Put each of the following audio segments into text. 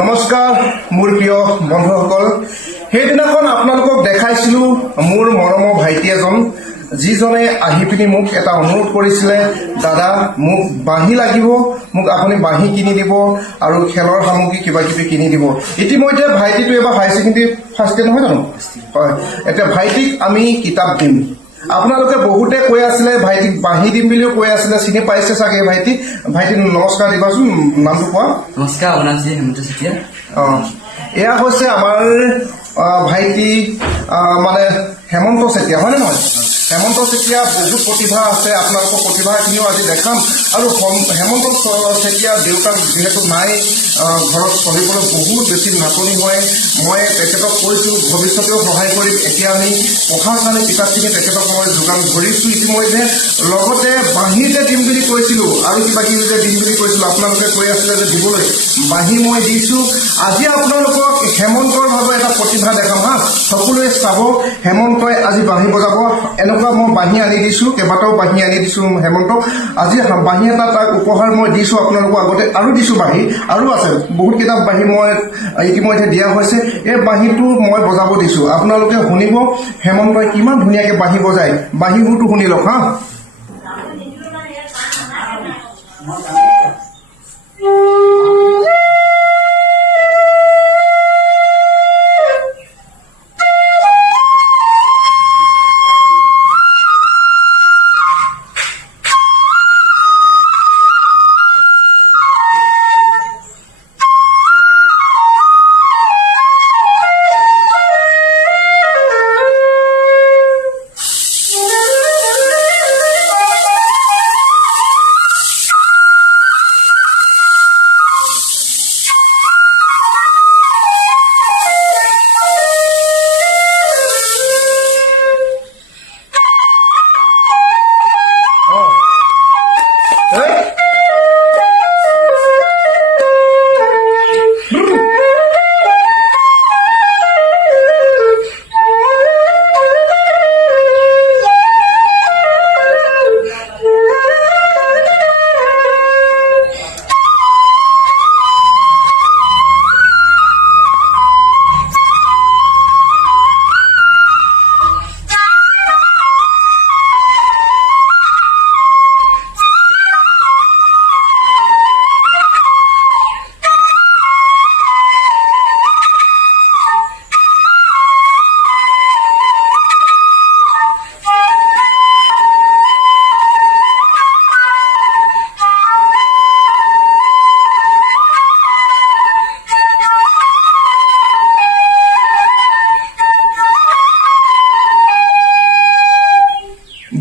নমস্কাৰ, মোৰ প্ৰিয় বন্ধুসকল। সেইদিনাখন আপোনালোকক দেখাইছিলো মোৰ মৰমৰ ভাইটি এজন। যিজনে আহি পিনি মোক এটা অনুৰোধ কৰিছিলে, দাদা, মোক বাঁহী লাগিব, মোক আপুনি বাঁহী কিনি দিব আৰু খেলৰ সামগ্ৰী কিবা কিবি কিনি দিব। ইতিমধ্যে ভাইটিটো এবাৰ হায়াৰ ছেকেণ্ডেৰী ফাৰ্ষ্ট ইয়েৰ নহয় জানো? হয়। এতিয়া ভাইটিক আমি কিতাপ দিম। আপোনালোকে বহুতে কৈ আছিলে ভাইটিক বাঁহী দিম বুলিও কৈ আছিলে চিনি পাইছে চাগে ভাইটি? ভাইটি নমস্কাৰ দিবাচোন নামটো কোৱা? নমস্কাৰ আপোনাৰ হেমন্ত চেতিয়া। অঁ। এয়া হৈছে আমাৰ ভাইটি মানে হেমন্ত চেতিয়া হয়নে নহয়? হেমন্ত চেতিয়া বহুত প্ৰতিভা আছে আপোনালোকৰ প্ৰতিভাখিনিও আজি দেখাম। আৰু হেমন্ত চেতিয়া দেউতাক যিহেতু নাই ঘৰত চলিবলৈ বহুত বেছি নাটনি হয়। মই তেখেতক কৈছোঁ, ভৱিষ্যতেও সহায় কৰিম। এতিয়া আমি পঢ়াৰ কাৰণে কিতাপখিনি তেখেতক মই যোগান ধৰিছোঁ ইতিমধ্যে। লগতে বাঁহী যে দিম বুলি কৈছিলোঁ, আৰু কিবা কিবি যে দিম বুলি কৈছিলোঁ, আপোনালোকে কৈ আছিলে যে দিবলৈ। বাঁহী মই দিছোঁ। আজি আপোনালোকক হেমন্তৰ ভাৱে এটা প্ৰতিভা দেখাম হা। সকলোৱে চাব, হেমন্তই আজি বাঁহী বজাব। এনেকুৱা মই বাঁহী আনি দিছোঁ, কেইবাটাও বাঁহী আনি দিছোঁ হেমন্তক। আজি বাঁহী এটা তাক উপহাৰ মই দিছোঁ আপোনালোকৰ আগতে আৰু দিছোঁ বাঁহী আৰু আছে। বহুত কেইটা বাঁহী মই ইতিমধ্যে দিয়া হৈছে। এই বাঁহীটো মই বজাব দিছোঁ। আপোনালোকে শুনিব হেমন্তই কিমান ধুনীয়াকৈ বাঁহী বজায়। বাঁহীবোৰটো শুনি লওক হা।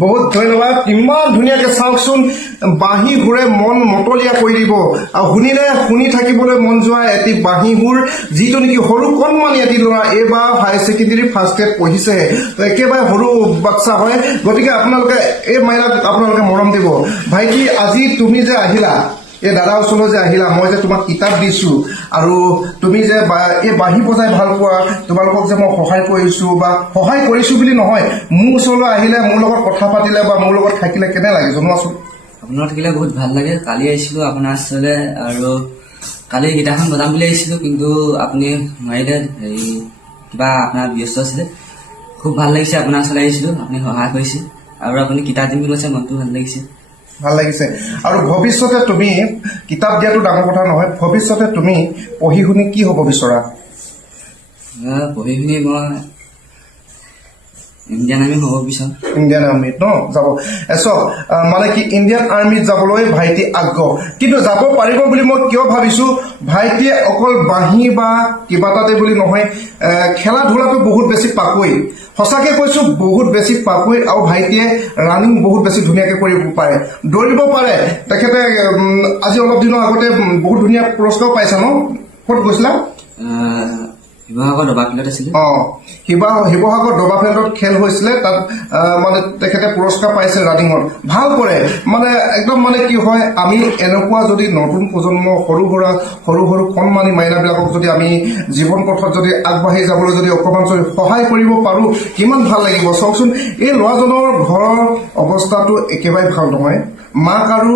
বহুত ধন্যবাদ। ইমান ধুনীয়াকে চাওকচোন বাঁহী সুৰে মন মতলীয়া কৰি দিব। আৰু শুনিলে, শুনি থাকিবলৈ মন যোৱা এটি বাঁহীবোৰ যিটো নেকি সৰু কণমানি এটি ল'ৰা এইবাৰ হায়াৰ ছেকেণ্ডেৰী ফাৰ্ষ্ট গ্ৰেড পঢ়িছেহে একেবাৰে সৰু বাচ্চা হয়। গতিকে আপোনালোকে এই মাইলাক আপোনালোকে মৰম দিব। ভাইটি, আজি তুমি যে আহিলা এই দাদা ওচৰলৈ যে আহিলা মই যে তোমাক কিতাপ দিছো আৰু তুমি যে এই বাঁহী বজাই ভাল পোৱা তোমালোকক যে মই সহায় কৰিছো বা সহায় কৰিছো বুলি নহয় মোৰ ওচৰলৈ আহিলে মোৰ লগত কথা পাতিলে বা মোৰ লগত থাকিলে কেনে লাগে জনোৱাচোন? আপোনাৰ থাকিলে বহুত ভাল লাগে। কালি আহিছিলোঁ আপোনাৰ ওচৰলৈ আৰু কালি গীটাৰখন বজাম বুলি আহিছিলোঁ কিন্তু আপুনি নোৱাৰিলে হেৰি কিবা আপোনাৰ ব্যস্ত আছিলে। খুব ভাল লাগিছে আপোনাৰ ওচৰলৈ আহিছিলোঁ আপুনি সহায় কৰিছে। আৰু আপুনি কিতাপ দিম বুলি কৈছে মনটো ভাল লাগিছে। ভাল লাগিছে। আৰু ভৱিষ্যতে তুমি কিতাপ দিয়াটো ডাঙৰ কথা নহয় ভৱিষ্যতে তুমি পঢ়ি শুনি কি হ'ব বিচৰা? পঢ়ি শুনি মই ইণ্ডিয়ান আৰ্মি হ'ব বিচাৰোঁ ইণ্ডিয়ান আৰ্মিত ন? যাব। চাওক আহ, মানে কি ইণ্ডিয়ান আৰ্মিত যাবলৈ ভাইটি আগ্ৰহ। কিন্তু যাব পাৰিব বুলি মই কিয় ভাবিছো ভাইটিয়ে অকল বাঁহী বা কিবা এটাতে বুলি নহয় খেলা ধূলাটো বহুত বেছি পাকৈত সঁচাকে কৈছো বহুত বেছি পাকৈত আৰু ভাইটিয়ে ৰানিং বহুত বেছি ধুনীয়াকে কৰিব পাৰে। দৌৰিব পাৰে। তেখেতে আজি অলপ দিনৰ আগতে বহুত ধুনীয়া পুৰস্কাৰো পাইছে ন? ক'ত গৈছিলা? শিৱসাগৰ দবাফিলত আছিলে? অ শিৱা শিৱসাগৰ দবা ফিল্ডত খেল হৈছিলে তাত মানে তেখেতে পুৰস্কাৰ পাইছে ৰানিঙত। ভাল কৰে মানে একদম মানে কি হয় আমি এনেকুৱা যদি নতুন প্ৰজন্ম সৰু সুৰা সৰু সৰু কণমানি মাইনাবিলাকক যদি আমি জীৱন পথত যদি আগবাঢ়ি যাবলৈ যদি অকণমান যদি সহায় কৰিব পাৰোঁ কিমান ভাল লাগিব? চাওকচোন এই ল'ৰাজনৰ ঘৰৰ অৱস্থাটো একেবাৰে ভাল নহয়। মাক আৰু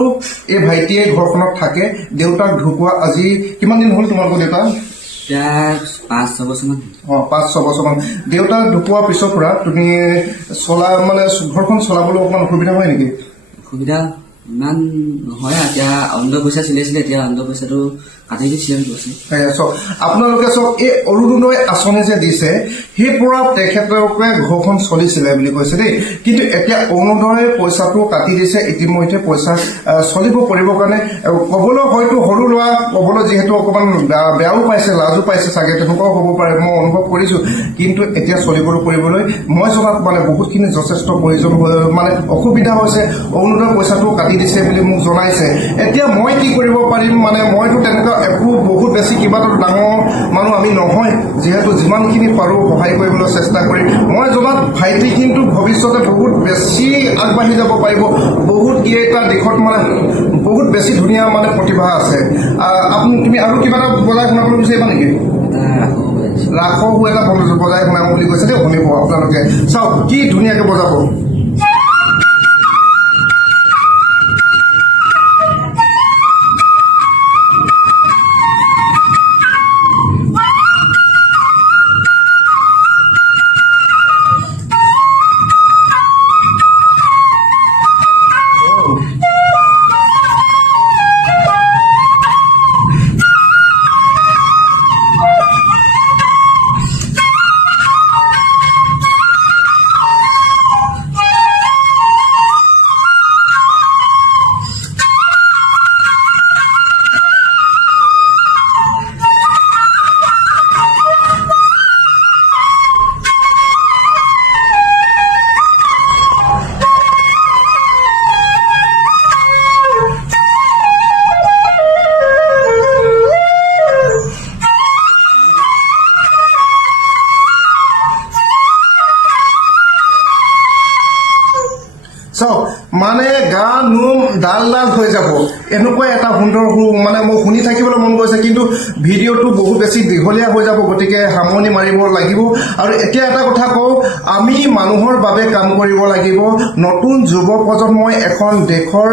এই ভাইটিয়ে ঘৰখনত থাকে দেউতাক ঢুকোৱা আজি কিমান দিন হ'ল তোমালোকৰ দেউতা? পাঁচ ছবছৰমান অ পাঁচ ছবছৰমান দেউতাক ঢুকোৱাৰ পিছৰ পৰা তুমি চলা মানে ঘৰখন চলাবলৈ অকণমান অসুবিধা হয় নেকি? অসুবিধা ইমান নহয়, এতিয়া অন্ধ পইচা চলি আছিলে, এতিয়া অন্ধ পইচাটো কাটি দিছে কৈছে। চাওক আপোনালোকে চাওক এই অৰুণোদয় আঁচনি যে দিছে, সেই পৰা তেখেতলোকে ঘৰখন চলিছিলে বুলি কৈছে দেই। কিন্তু এতিয়া অৰুণোদয় পইচাটো কাটি দিছে, ইতিমধ্যে পইচা চলিব পাৰিবৰ কাৰণে। ক'বলৈ হয়তো সৰু ল'ৰা, ক'বলৈ যিহেতু অকণমান বেয়াও পাইছে, লাজো পাইছে চাগে, তেনেকুৱাও হ'ব পাৰে, মই অনুভৱ কৰিছো। কিন্তু এতিয়া চলিবলৈ কৰিবলৈ মই জনাত মানে বহুতখিনি যথেষ্ট প্ৰয়োজন মানে অসুবিধা হৈছে। অৰুণোদয় পইচাটো কাটি দিছে বুলি মোক জনাইছে এতিয়া মই কি কৰিব পাৰিম? মানে মইতো তেনেকুৱা একো বহুত বেছি কিবা এটা ডাঙৰ মানুহ আমি নহয়। যিহেতু যিমানখিনি পাৰোঁ সহায় কৰিবলৈ চেষ্টা কৰিম মই জনাত ভাইটি কিন্তু ভৱিষ্যতে বহুত বেছি আগবাঢ়ি যাব পাৰিব। বহুত কেইটা দিশত মানে বহুত বেছি ধুনীয়া মানে প্ৰতিভা আছে। আপুনি তুমি আৰু কিবা এটা বজাই শুনাবলৈ বিচাৰিবা নেকি? এটা ৰাসো এটা বজ- বজাই শুনাম বুলি কৈছে দেই শুনিব আপোনালোকে। চাওক কি ধুনীয়াকে বজাব। ডাল হৈ যাব। এনেকুৱা এটা সুন্দৰ সুৰ মানে মোৰ শুনি থাকিবলৈ মন গৈছে কিন্তু ভিডিঅ'টো বহুত বেছি দীঘলীয়া হৈ যাব গতিকে সামৰণি মাৰিব লাগিব। আৰু এতিয়া এটা কথা কওঁ আমি মানুহৰ বাবে কাম কৰিব লাগিব। নতুন যুৱ প্ৰজন্মই এখন দেশৰ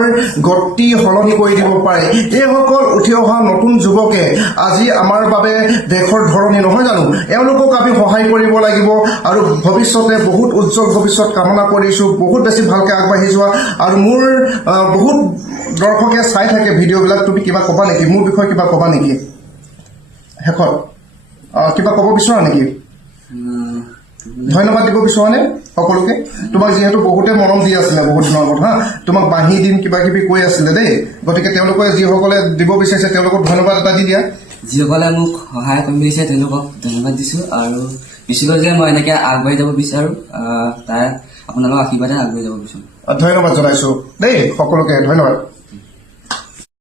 গতি সলনি কৰি দিব পাৰে। এইসকল উঠি অহা নতুন যুৱকে আজি আমাৰ বাবে দেশৰ ধৰণী নহয় জানো? এওঁলোকক আমি সহায় কৰিব লাগিব আৰু ভৱিষ্যতে বহুত উজ্জ্বল ভৱিষ্যত কামনা কৰিছোঁ বহুত বেছি ভালকৈ আগবাঢ়ি যোৱা। আৰু মোৰ বহুত দৰ্শকে চাই থাকে ভিডিঅ'বিলাক তুমি কিবা ক'বা নেকি? মোৰ বিষয়ে কিবা ক'বা নেকি? শেষত কিবা ক'ব বিচৰা নেকি? ধন্যবাদ দিব বিচৰানে সকলোকে? তোমাক যিহেতু বহুতে মৰম দি আছিলে বহুত দিনৰ আগত হা? তোমাক বাঁহী দিম কিবা কিবি কৈ আছিলে দেই। গতিকে তেওঁলোকে যিসকলে দিব বিচাৰিছে তেওঁলোকক ধন্যবাদ এটা দি দিয়া। যিসকলে মোক সহায় কৰি দিছে তেওঁলোকক ধন্যবাদ দিছোঁ। আৰু পিছলৈ যে মই এনেকৈ আগবাঢ়ি যাব বিচাৰোঁ তাৰ আপোনালোকৰ আশীৰ্বাদে আগবাঢ়ি যাব বিচাৰোঁ। ধন্যবাদ জনাইছো। দেই সকলোকে ধন্যবাদ।